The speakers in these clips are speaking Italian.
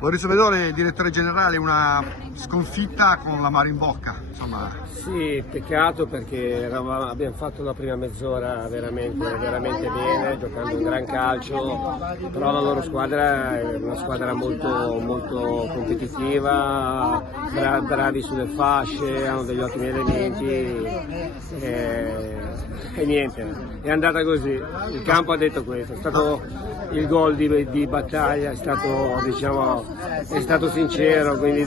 Maurizio Bedore, direttore generale, una sconfitta con l'amaro in bocca, insomma. Sì, peccato perché abbiamo fatto la prima mezz'ora veramente bene, giocando un gran calcio, però la loro squadra è una squadra molto competitiva, bravi sulle fasce, hanno degli ottimi elementi e niente, è andata così, il campo ha detto questo, è stato il gol di Battaglia, è stato sincero, quindi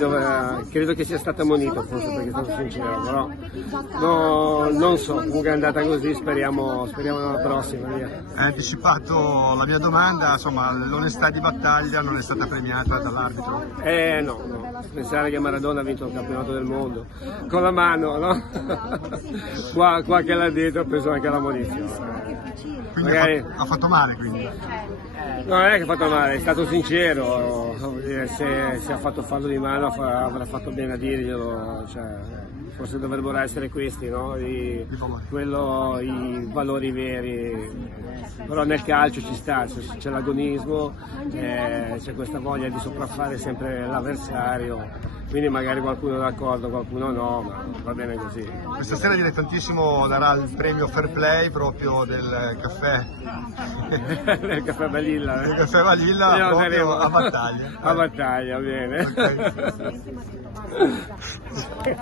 credo che sia stato ammonito forse perché è stato sincero, però no, non so, comunque è andata così, speriamo nella prossima. Via. Hai anticipato la mia domanda, insomma l'onestà di Battaglia non è stata premiata dall'arbitro? No, pensare che Maradona ha vinto il campionato del mondo con la mano, no? qua che l'ha detto ha preso anche la munizione. Quindi magari... ha fatto male quindi? No, non è che ha fatto male, è stato sincero, se ha fatto fallo di mano avrà fatto bene a dirglielo, cioè, forse dovrebbero essere questi, no? I valori veri, però nel calcio ci sta, c'è l'agonismo, c'è questa voglia di sopraffare sempre l'avversario, quindi magari qualcuno è d'accordo, qualcuno no, ma va bene così. Questa sera Dilettantissimo darà il premio Fair Play proprio del caffè. Del caffè Balilla. Del caffè Balilla proprio a Battaglia. A Battaglia, bene. Okay.